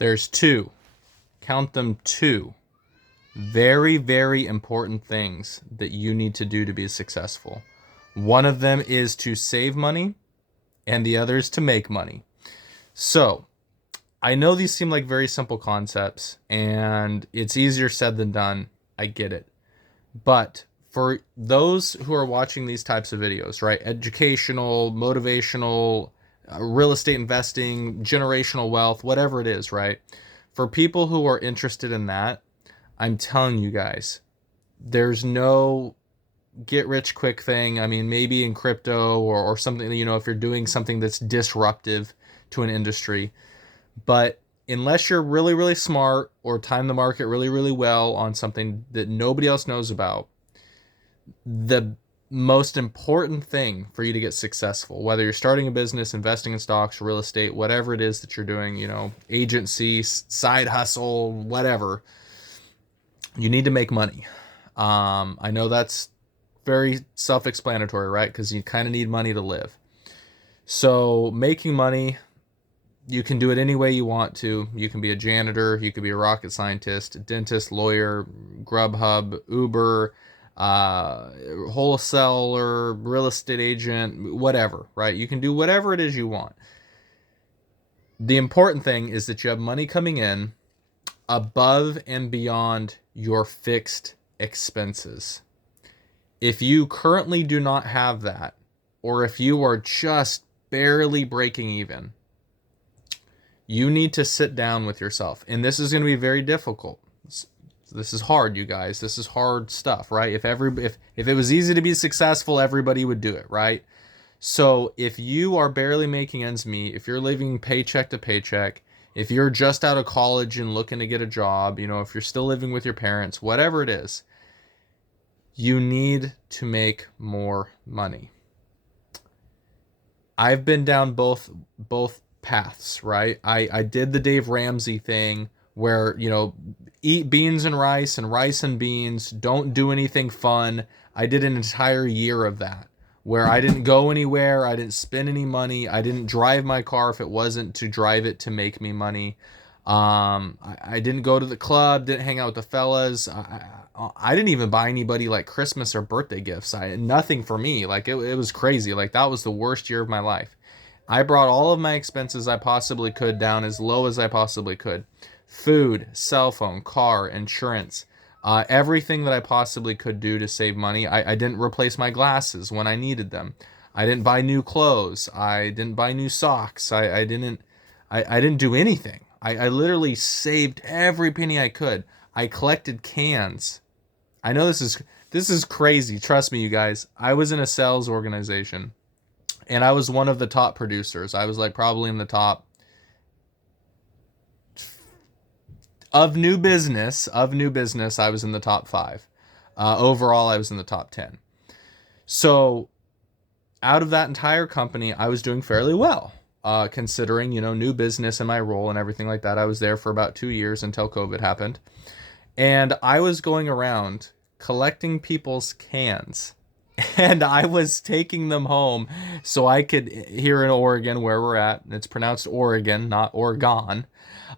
There's two, count them, two very, very important things that you need to do to be successful. One of them is to save money, and the other is to make money. So, I know these seem like very simple concepts, and it's easier said than done. I get it. But for those who are watching these types of videos, right? Educational, motivational, real estate investing, generational wealth, whatever it is, right? For people who are interested in that, I'm telling you guys, there's no get rich quick thing. I mean, maybe in crypto or something, if you're doing something that's disruptive to an industry. But unless you're really, really smart or time the market really, really well on something that nobody else knows about, the most important thing for you to get successful, whether you're starting a business, investing in stocks, real estate, whatever it is that you're doing, agency, side hustle, whatever, you need to make money. I know that's very self-explanatory, right? Because you kind of need money to live. So making money, you can do it any way you want to. You can be a janitor, you could be a rocket scientist, a dentist, lawyer, Grubhub, Uber, wholesaler, real estate agent, whatever, right? You can do whatever it is you want. The important thing is that you have money coming in above and beyond your fixed expenses. If you currently do not have that, or if you are just barely breaking even, you need to sit down with yourself. And this is going to be very difficult. This is hard, you guys. This is hard stuff, right? If it was easy to be successful, everybody would do it, right? So if you are barely making ends meet, if you're living paycheck to paycheck, if you're just out of college and looking to get a job, if you're still living with your parents, whatever it is, you need to make more money. I've been down both paths, right? I did the Dave Ramsey thing where, eat beans and rice and beans, don't do anything fun. I did an entire year of that where I didn't go anywhere, I didn't spend any money, I didn't drive my car if it wasn't to drive it to make me money. I didn't go to the club, didn't hang out with the fellas. I didn't even buy anybody like Christmas or birthday gifts. Nothing for me. Like it was crazy. Like that was the worst year of my life. I brought all of my expenses I possibly could down as low as I possibly could. Food, cell phone, car, insurance, everything that I possibly could do to save money. I didn't replace my glasses when I needed them. I didn't buy new clothes. I didn't buy new socks. I didn't do anything. I literally saved every penny I could. I collected cans. I know this is crazy. Trust me, you guys. I was in a sales organization, and I was one of the top producers. I was like probably in the top of new business. I was in the top 5. Overall, I was in the top 10. So out of that entire company, I was doing fairly well. Considering, new business and my role and everything like that. I was there for about 2 years until COVID happened. And I was going around collecting people's cans. And I was taking them home so I could, here in Oregon, where we're at, it's pronounced Oregon, not Oregon.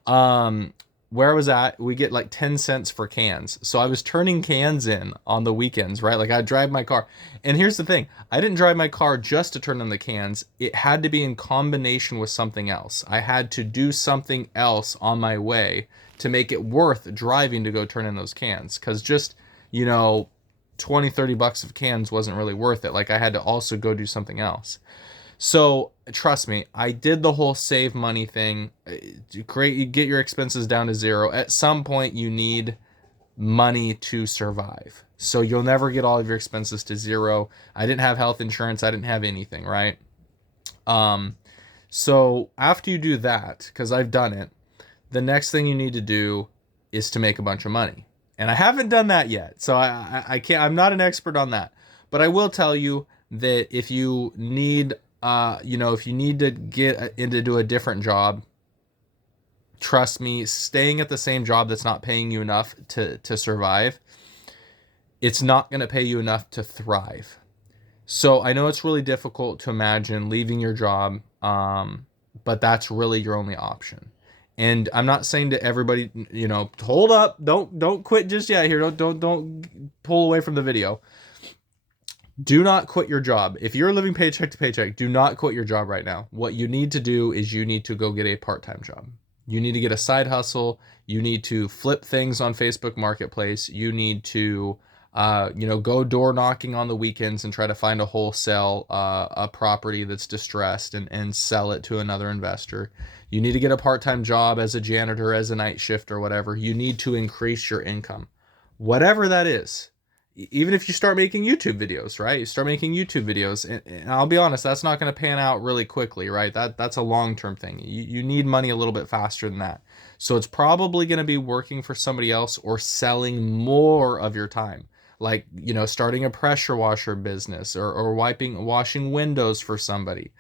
Where I was at, we get like 10 cents for cans. So I was turning cans in on the weekends, right? Like I'd drive my car. And here's the thing. I didn't drive my car just to turn in the cans. It had to be in combination with something else. I had to do something else on my way to make it worth driving to go turn in those cans. Because just, 20-30 bucks of cans wasn't really worth it. Like I had to also go do something else. So trust me, I did the whole save money thing. Great, you get your expenses down to zero. At some point, you need money to survive. So you'll never get all of your expenses to zero. I didn't have health insurance. I didn't have anything, right? So after you do that, because I've done it, the next thing you need to do is to make a bunch of money. And I haven't done that yet. So I can't, I'm not an expert on that. But I will tell you that if you need if you need to get into a different job, trust me, staying at the same job that's not paying you enough to survive, it's not going to pay you enough to thrive. So I know it's really difficult to imagine leaving your job, but that's really your only option. And I'm not saying to everybody, hold up, don't quit just yet here. Don't pull away from the video. Do not quit your job. If you're living paycheck to paycheck, do not quit your job right now. What you need to do is you need to go get a part-time job. You need to get a side hustle. You need to flip things on Facebook Marketplace. You need to, go door knocking on the weekends and try to find a wholesale a property that's distressed and sell it to another investor. You need to get a part-time job as a janitor, as a night shift or whatever. You need to increase your income, whatever that is. Even if you start making YouTube videos, right? You start making YouTube videos, and I'll be honest, that's not going to pan out really quickly, right? That's a long-term thing. You need money a little bit faster than that. So it's probably going to be working for somebody else or selling more of your time. Like, starting a pressure washer business or washing windows for somebody.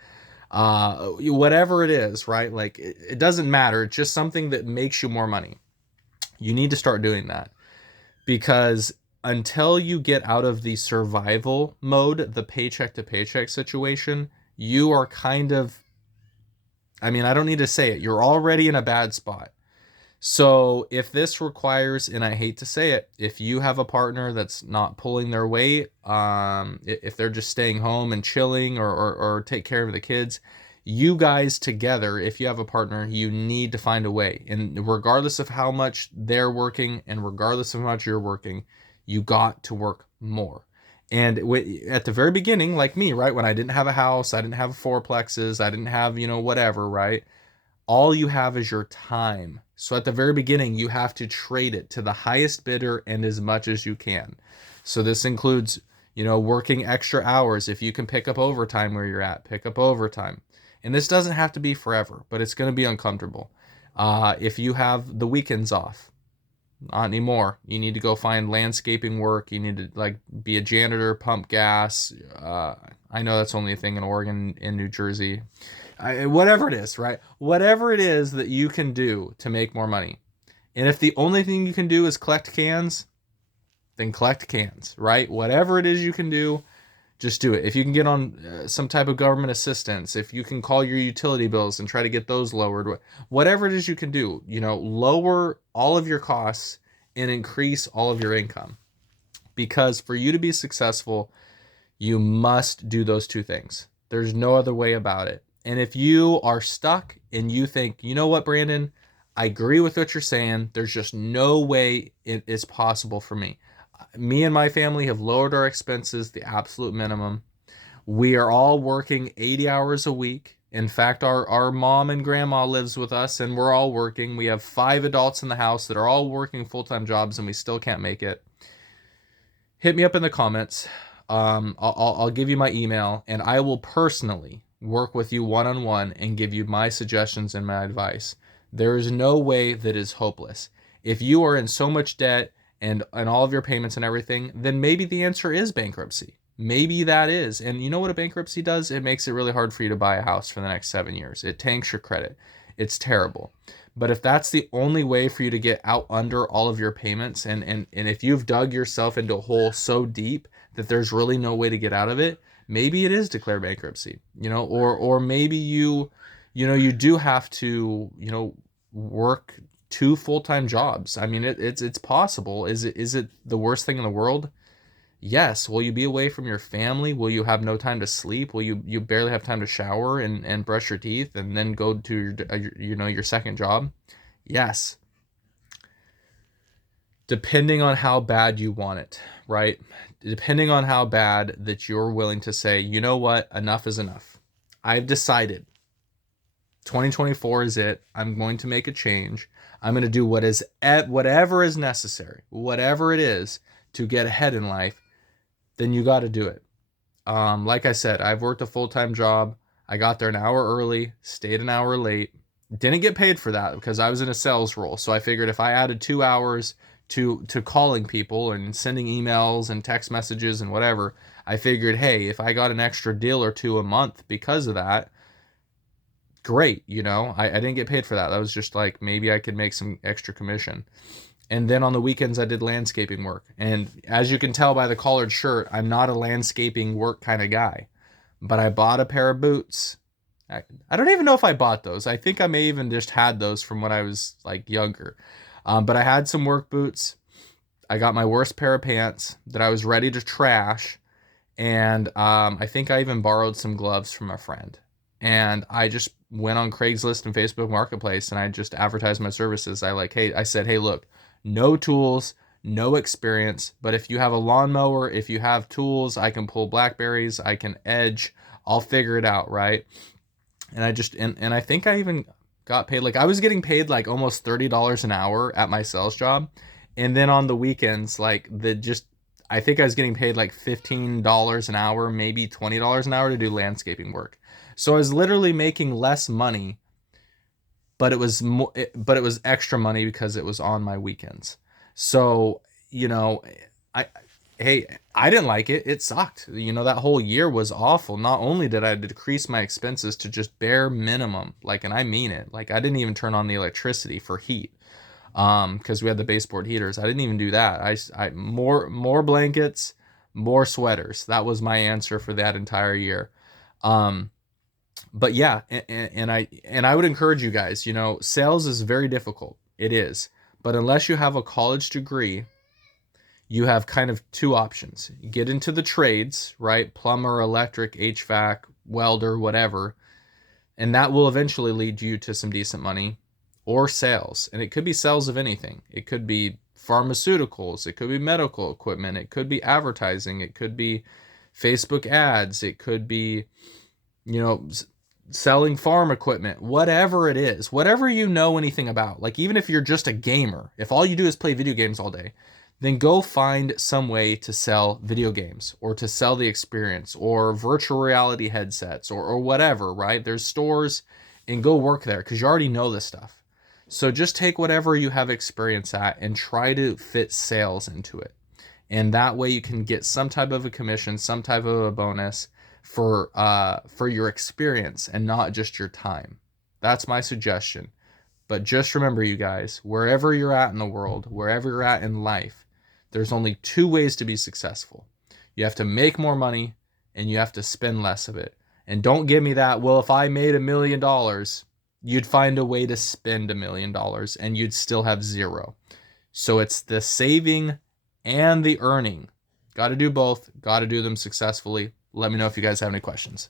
Whatever it is, right? Like, it doesn't matter. It's just something that makes you more money. You need to start doing that, because until you get out of the survival mode, the paycheck to paycheck situation, you are kind of, I don't need to say it, you're already in a bad spot. So if this requires, and I hate to say it, if you have a partner that's not pulling their weight, if they're just staying home and chilling or take care of the kids, you guys together, if you have a partner, you need to find a way. And regardless of how much they're working and regardless of how much you're working, you got to work more. And at the very beginning, like me, right, when I didn't have a house, I didn't have fourplexes, I didn't have, whatever, right? All you have is your time. So at the very beginning, you have to trade it to the highest bidder and as much as you can. So this includes, working extra hours. If you can pick up overtime where you're at, pick up overtime. And this doesn't have to be forever, but it's going to be uncomfortable. If you have the weekends off, not anymore. You need to go find landscaping work. You need to be a janitor, pump gas. I know that's only a thing in Oregon and New Jersey. Whatever it is, right? Whatever it is that you can do to make more money. And if the only thing you can do is collect cans, then collect cans, right? Whatever it is you can do, just do it. If you can get on some type of government assistance, if you can call your utility bills and try to get those lowered, whatever it is you can do, lower all of your costs and increase all of your income. Because for you to be successful, you must do those two things. There's no other way about it. And if you are stuck and you think, you know what, Brandon, I agree with what you're saying, there's just no way it is possible for me. Me and my family have lowered our expenses the absolute minimum. We are all working 80 hours a week. In fact, our mom and grandma lives with us and we're all working. We have 5 adults in the house that are all working full-time jobs and we still can't make it. Hit me up in the comments. I'll give you my email and I will personally work with you one-on-one and give you my suggestions and my advice. There is no way that is hopeless. If you are in so much debt and all of your payments and everything, then maybe the answer is bankruptcy. Maybe that is. And you know what a bankruptcy does? It makes it really hard for you to buy a house for the next 7 years. It tanks your credit. It's terrible. But if that's the only way for you to get out under all of your payments, and if you've dug yourself into a hole so deep that there's really no way to get out of it, maybe it is declare bankruptcy, or maybe you do have to, work 2 full-time jobs. It's possible. Is it the worst thing in the world? Yes. Will you be away from your family? Will you have no time to sleep? Will you barely have time to shower and brush your teeth and then go to your second job? Yes. Depending on how bad you want it, right? Depending on how bad that you're willing to say, you know what, enough is enough. I've decided 2024 is it. I'm going to make a change. I'm going to do whatever is necessary, whatever it is to get ahead in life, then you got to do it. Like I said, I've worked a full-time job. I got there an hour early, stayed an hour late. Didn't get paid for that because I was in a sales role. So I figured if I added 2 hours to calling people and sending emails and text messages and whatever, I figured, hey, if I got an extra deal or 2 a month because of that, great. I didn't get paid for that. That was just like, maybe I could make some extra commission. And then on the weekends, I did landscaping work. And as you can tell by the collared shirt, I'm not a landscaping work kind of guy. But I bought a pair of boots. I don't even know if I bought those. I think I may even just had those from when I was like younger. But I had some work boots. I got my worst pair of pants that I was ready to trash. And I think I even borrowed some gloves from a friend. And I just went on Craigslist and Facebook Marketplace and I just advertised my services. I said, hey, look, no tools, no experience, but if you have a lawnmower, if you have tools, I can pull blackberries, I can edge, I'll figure it out, right? And I think I even got paid, like I was getting paid like almost $30 an hour at my sales job. And then on the weekends, I think I was getting paid like $15 an hour, maybe $20 an hour to do landscaping work. So I was literally making less money, but it was extra money because it was on my weekends. So, you know, I hey, I didn't like it. It sucked. That whole year was awful. Not only did I decrease my expenses to just bare minimum, like, and I mean it, like I didn't even turn on the electricity for heat, because we had the baseboard heaters. I didn't even do that. I more blankets, more sweaters. That was my answer for that entire year. But yeah, and I would encourage you guys, sales is very difficult. It is. But unless you have a college degree, you have kind of two options. Get into the trades, right? Plumber, electric, HVAC, welder, whatever. And that will eventually lead you to some decent money, or sales. And it could be sales of anything. It could be pharmaceuticals. It could be medical equipment. It could be advertising. It could be Facebook ads. It could be, selling farm equipment, whatever it is, whatever you know anything about. Like, even if you're just a gamer, if all you do is play video games all day, then go find some way to sell video games or to sell the experience or virtual reality headsets or whatever, right? There's stores, and go work there because you already know this stuff. So just take whatever you have experience at and try to fit sales into it. And that way you can get some type of a commission, some type of a bonus for your experience and not just your time. That's my suggestion. But just remember, you guys, wherever you're at in the world, wherever you're at in life, there's only two ways to be successful. You have to make more money and you have to spend less of it. And don't give me that, well, if I made $1 million, you'd find a way to spend $1 million and you'd still have zero. So it's the saving and the earning. Got to do both. Got to do them successfully. Let me know if you guys have any questions.